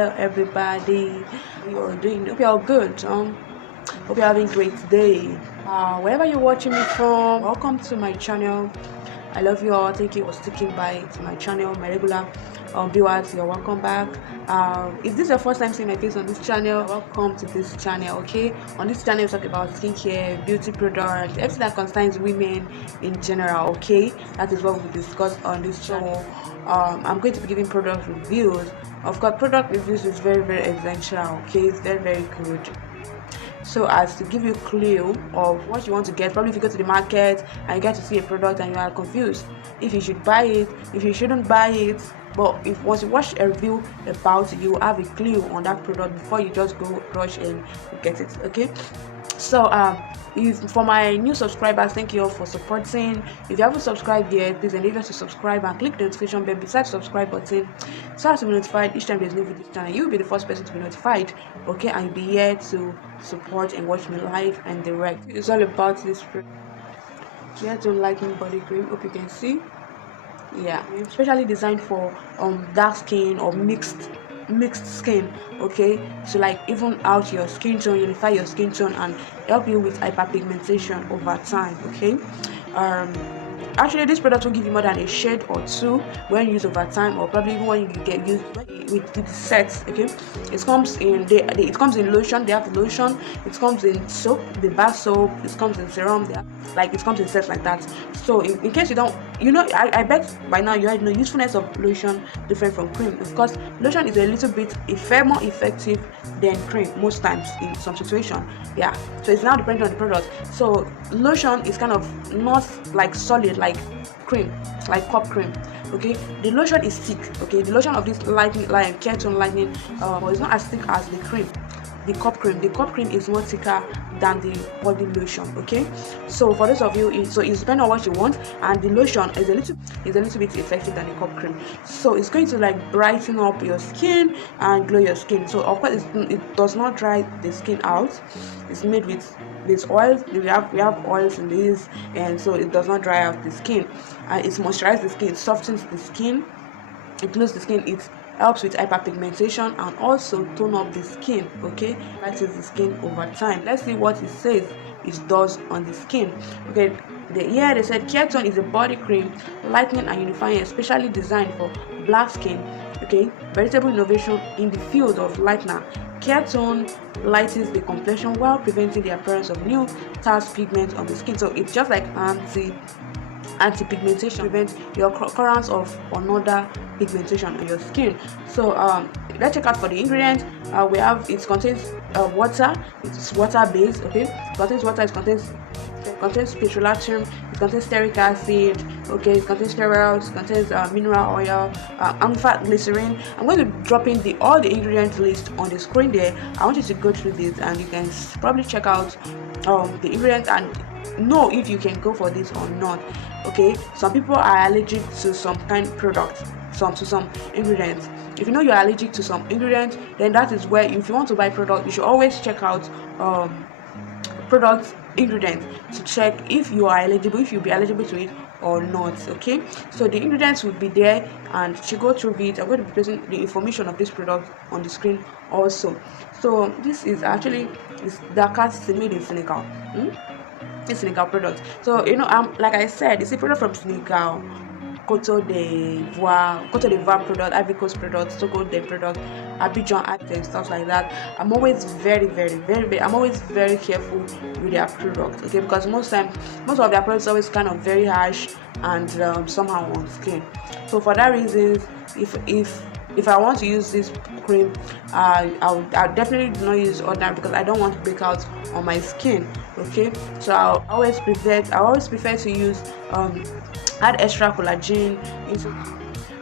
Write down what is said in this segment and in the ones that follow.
Hello everybody, you're doing, hope you're good. Hope you're having a great day. Wherever you're watching me from, welcome to my channel. I love you all. Thank you for sticking by to my channel. My regular viewers, you're welcome back. If this is your first time seeing my face on this channel, welcome to this channel. Okay, on this channel we talk about skincare, beauty products, everything that concerns women in general. Okay, that is what we discuss on this channel. I'm going to be giving product reviews. Of course, product reviews is very essential. Okay, it's very good, so as to give you a clue of what you want to get. Probably if you go to the market and you get to see a product and you are confused if you should buy it, if you shouldn't buy it, but if once you watch a review about it, you will have a clue on that product before you just go rush and get it. Okay, so if for my new subscribers, thank you all for supporting. If you haven't subscribed yet, please endeavor to subscribe and click the notification bell beside the subscribe button so as to be notified each time there's new video channel. You will be the first person to be notified. Okay, and you'll be here to support and watch me live and direct. It's all about this Keratin Lightening Body Cream. Hope you can see. Yeah, especially designed for dark skin or mixed skin. Okay, so like even out your skin tone, unify your skin tone and help you with hyperpigmentation over time. Okay, actually this product will give you more than a shade or two when used over time, or probably even when you get used with the sets. Okay, it comes in it comes in lotion. They have the lotion. It comes in soap, the bar soap. It comes in serum. It comes in sets like that. So in case you don't, I bet by now you already know usefulness of lotion different from cream, because lotion is a little bit more effective than cream most times in some situation. Yeah, so it's now depending on the product. So lotion is kind of not like solid like cream, like cup cream. Okay, the lotion is thick. Okay, the lotion of this Keratin lightening is not as thick as the cream. The cup cream is more thicker than the body lotion. Okay, so for those of you, it's depending on what you want, and the lotion is a little bit effective than the cup cream. So it's going to like brighten up your skin and glow your skin. So of course it does not dry the skin out. It's made with this oil. We have oils in this, and so it does not dry out the skin. And it moisturizes the skin, it softens the skin, it glows the skin, it helps with hyperpigmentation and also tone up the skin. Okay, lightens the skin over time. Let's see what it says it does on the skin. Okay, here they said Keratin is a body cream lightening and unifying, especially designed for black skin. Okay, veritable innovation in the field of lightener. Keratin lightens the complexion while preventing the appearance of new task pigments on the skin. So it's just like anti-pigmentation, prevent the occurrence of another pigmentation on your skin. So let's check out for the ingredients. We have, it contains water. It's water based. Okay, it contains water. It contains petrolatum, it contains stearic acid. Okay, it contains sterols, it contains mineral oil, fat glycerin. I'm going to drop in all the ingredients list on the screen there. I want you to go through this and you can probably check out the ingredients and know if you can go for this or not. Okay, some people are allergic to some kind of product, to some ingredients. If you know you're allergic to some ingredients, then that is where, if you want to buy product, you should always check out product ingredients to check if you are eligible, if you'll be eligible to it or not. Okay, so the ingredients will be there and you should go through it. I'm going to be placing the information of this product on the screen also. So this is actually Dakar made in Senegal. It's Senegal product. So like I said, it's a product from Senegal. Cote d'Ivoire product, Ivory Coast product, Togo the product, Abidjan and stuff like that. I'm always very careful with their product. Okay, because most of their products always kind of very harsh and somehow on skin. So for that reason, if I want to use this cream, I'll definitely do not use ordinary, because I don't want to break out on my skin. Okay, so I always prefer to use add extra collagen into.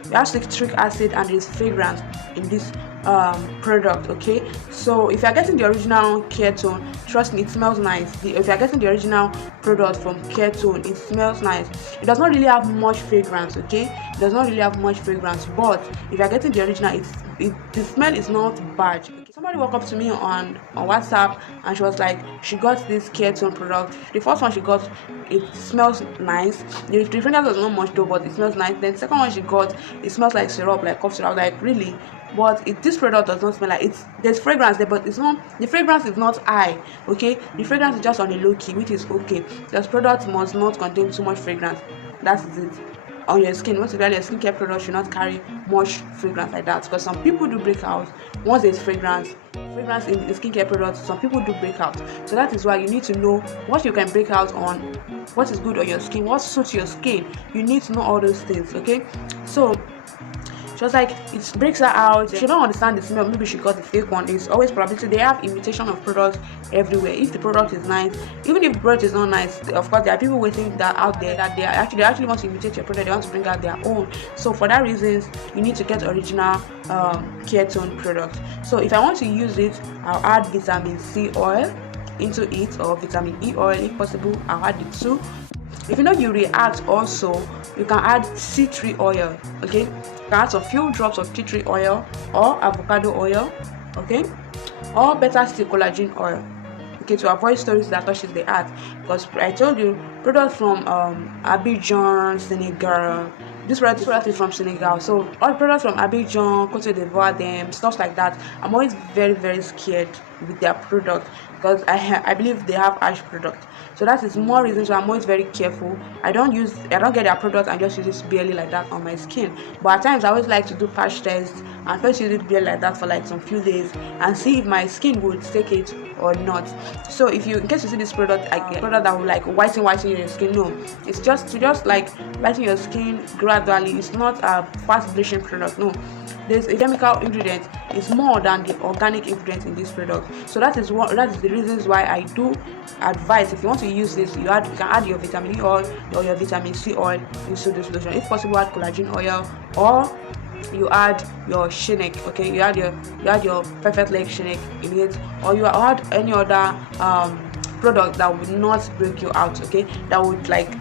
We have citric acid and its fragrance in this product. Okay, so if you're getting the original Keratin, trust me, it smells nice. If you're getting the original product from Keratin, it smells nice. It does not really have much fragrance. Okay, it does not really have much fragrance, but if you're getting the original, the smell is not bad. Okay? Somebody walked up to me on WhatsApp and she was like, she got this Ketone product. The first one she got, it smells nice. The fragrance was not much though, but it smells nice. Then the second one she got, it smells like syrup, like cough syrup. I was like, really? But this product does not smell like it's there's fragrance there, but it's not, the fragrance is not high. Okay, the fragrance is just on a low key, which is okay. This product must not contain too much fragrance. That's it. On your skin, most of your skincare products should not carry much fragrance like that, because some people do break out once there's fragrance in the skincare products. Some people do break out, so that is why you need to know what you can break out on, what is good on your skin, what suits your skin. You need to know all those things. Okay, so she was like, it breaks her out. She don't understand the smell. Maybe she got the fake one. It's always probability. They have imitation of products everywhere. If the product is nice, even if the product is not nice, of course there are people waiting that out there that they actually want to imitate your product. They want to bring out their own. So for that reasons, you need to get original Ketone product. So if I want to use it, I'll add vitamin C oil into it, or vitamin E oil if possible. I'll add it too. If you know you react also, you can add tea tree oil. Okay, you can add a few drops of tea tree oil or avocado oil. Okay, or better still collagen oil. Okay, to avoid stories that touches the heart, because I told you products from Abidjan, Senegal. This product is from Senegal, so all products from Abidjan, Cote d'Ivoire, them stuff like that. I'm always very, very scared with their product, because I believe they have harsh product. So that is more reasons why I'm always very careful. I don't get their product and just use it barely like that on my skin. But at times I always like to do patch tests and first use it barely like that for like some few days and see if my skin would take it or not. So if you, in case you see this product, like a product that will like whiten your skin, no, it's just like lighten your skin gradually. It's not a fast bleaching product, no. There's a chemical ingredient. It's more than the organic ingredient in this product. So that is the reasons why I do advise, if you want to use this, you can add your vitamin E oil or your vitamin C oil into this lotion. If possible, add collagen oil, or you add your Shinik. Okay, you add your perfect leg Shinik in it, or you add any other product that would not break you out. Okay, that would like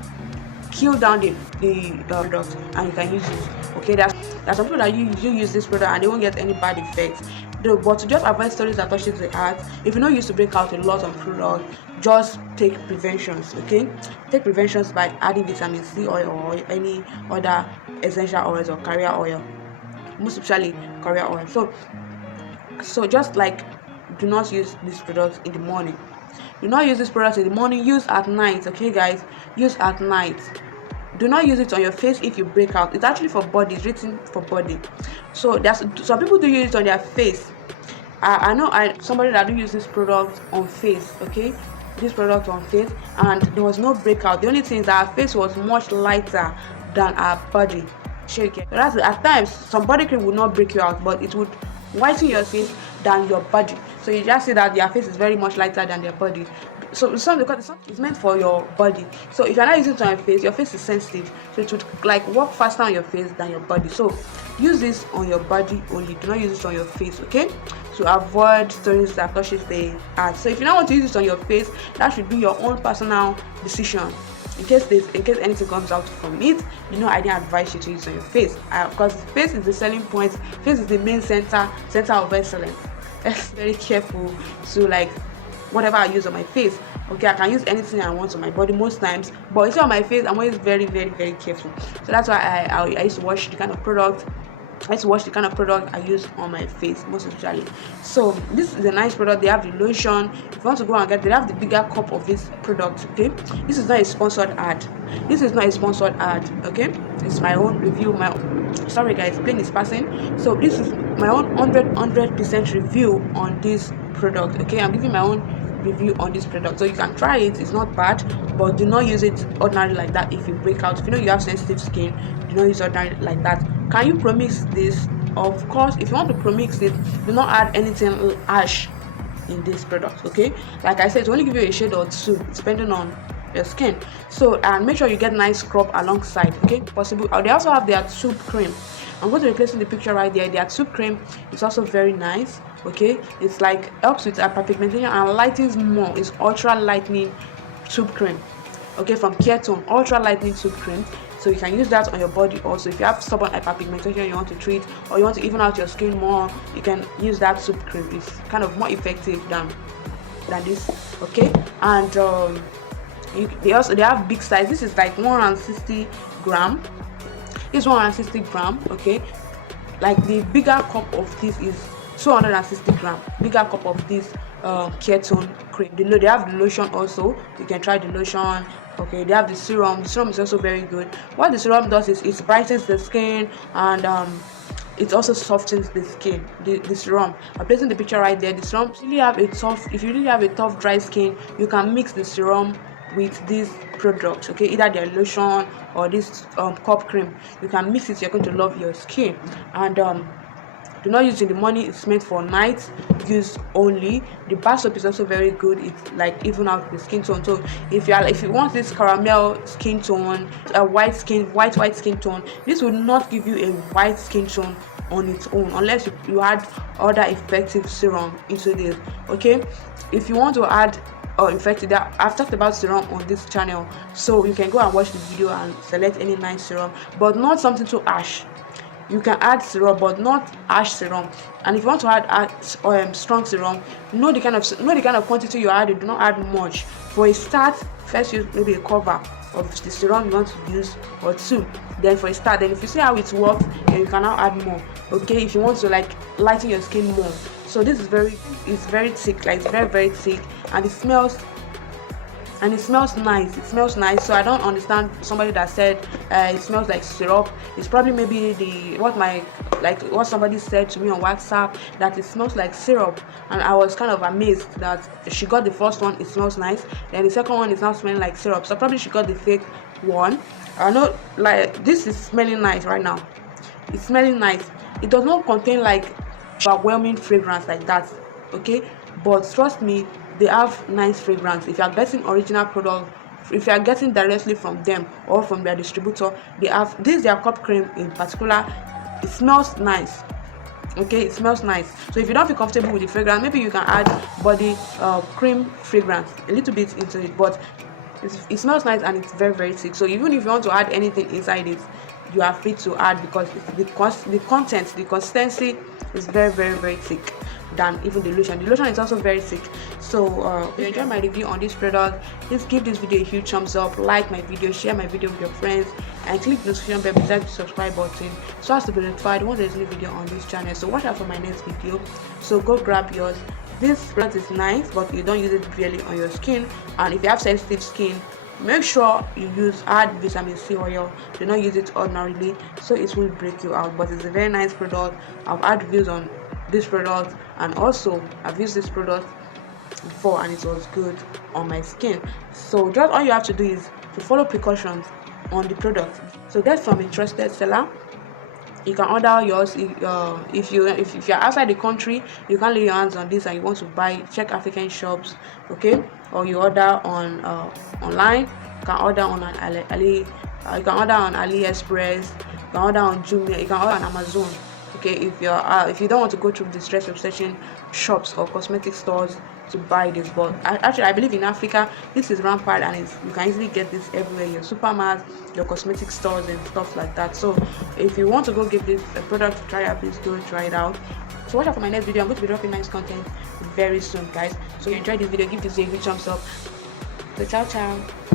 kill down the product, and you can use it. Okay, there's some people that you use this product and they won't get any bad effects. But to just avoid stories that touches the heart, if you know you used to break out a lot on product, just take preventions. Okay, take preventions by adding vitamin C oil or any other essential oils or carrier oil, most especially carrier oil. So just like, do not use this product in the morning. Do not use this product in the morning. Use at night. Okay, guys, use at night. Do not use it on your face if you break out. It's actually for body. It's written for body. So there's some people do use it on their face. I know somebody that do use this product on face. Okay, this product on face, and there was no breakout. The only thing is that her face was much lighter than her body. So that's, at times some body cream would not break you out, but it would whiten your face than your body. So you just see that their face is very much lighter than their body. So it's meant for your body. So if you're not using it on your face is sensitive, so it would like work faster on your face than your body. So use this on your body only. Do not use it on your face. Okay, to avoid stories that touches the heart. So if you don't want to use it on your face, that should be your own personal decision. In case anything comes out from it, I didn't advise you to use it on your face, because face is the selling point. Face is the main center of excellence. Let's be very careful to like whatever I use on my face. Okay, I can use anything I want on my body most times, but it's on my face, I'm always very, very, very careful. So that's why I used to watch the kind of product I use on my face, most especially. So this is a nice product. They have the lotion. If you want to go and get, they have the bigger cup of this product. Okay, this is not a sponsored ad. Okay, it's my own review. Sorry guys, plane is passing. So this is my own 100% review on this product. Okay, I'm giving my own review on this product, so you can try it. It's not bad, but do not use it ordinarily like that. If you break out, if you know you have sensitive skin, do not use ordinary like that. Can you premix this? Of course, if you want to premix it, do not add anything harsh in this product. Okay, like I said, it only give you a shade or two depending on your skin. So, and make sure you get nice scrub alongside. Okay, possible. They also have their tube cream. I'm going to replace in the picture right there. Their tube cream is also very nice. Okay, it's like helps with hyperpigmentation and lightens more. It's ultra lightening tube cream. Okay, from Ketone, ultra lightening tube cream. So So you can use that on your body also. If you have stubborn hyperpigmentation you want to treat, or you want to even out your skin more, you can use that soup cream. It's kind of more effective than this. Okay, and they have big size. This is like 160 gram. This 160 gram. Okay, like the bigger cup of this is 260 gram. Bigger cup of this ketone cream. They have the lotion also. You can try the lotion. Okay, they have the serum. The serum is also very good. What the serum does is it brightens the skin, and it also softens the skin. The serum, I'm placing the picture right there. The serum, if you really have a tough dry skin, you can mix the serum with this product. Okay, either their lotion or this cup cream. You can mix it. You're going to love your skin. And do not use in the morning. It's meant for night use only. The bar soap is also very good. It's like even out the skin tone. So if you want this caramel skin tone, a white skin tone, this will not give you a white skin tone on its own unless you add other effective serum into this. Okay, if you want to add effective, I've talked about serum on this channel, so you can go and watch the video and select any nice serum, but not something too harsh. You can add serum but not harsh serum. And if you want to add strong serum, know the kind of quantity you add. Do not add much. For a start, first use maybe a cover of the serum you want to use, or two. Then for a start, then if you see how it works, then you can now add more. Okay, if you want to like lighten your skin more. So this is very thick, like it's very thick, and it smells nice. It smells nice. So I don't understand somebody that said it smells like syrup. It's probably maybe what somebody said to me on WhatsApp, that it smells like syrup, and I was kind of amazed that she got the first one, it smells nice, then the second one is now smelling like syrup. So probably she got the fake one. I know, like, this is smelling nice right now. It's smelling nice. It does not contain like overwhelming fragrance like that. Okay, but trust me, they have nice fragrance. If you are getting original product, if you are getting directly from them or from their distributor, they have this, their cup cream in particular. It smells nice. Okay, it smells nice. So if you don't feel comfortable with the fragrance, maybe you can add body cream fragrance a little bit into it, but it smells nice and it's very thick. So even if you want to add anything inside it, you are free to add, because the consistency is very thick than even the lotion. The lotion is also very thick. So if you enjoyed my review on this product, please give this video a huge thumbs up, like my video, share my video with your friends, and click the notification bell beside the subscribe button so as to be notified when there's a new video on this channel. So watch out for my next video. So go grab yours. This product is nice, but you don't use it really on your skin, and if you have sensitive skin, make sure you add vitamin C oil. Do not use it ordinarily, so it will break you out. But it's a very nice product. I've had reviews on this product, and also I've used this product before and it was good on my skin. So just all you have to do is to follow precautions on the product. So get from a trusted seller. You can order yours. If you're outside the country, you can't lay your hands on this and you want to buy, check African shops. Okay, or you order on online. You can order on you can order on AliExpress. You can order on Jumia. You can order on Amazon. Okay, if you don't want to go through the stress of searching shops or cosmetic stores to buy this, but I believe in Africa this is rampant, and you can easily get this everywhere, your supermarkets, your cosmetic stores and stuff like that. So if you want to go give this a product to try out, please go try it out. So watch out for my next video. I'm going to be dropping nice content very soon, guys. So if you enjoyed this video, give this video a huge thumbs up. So ciao.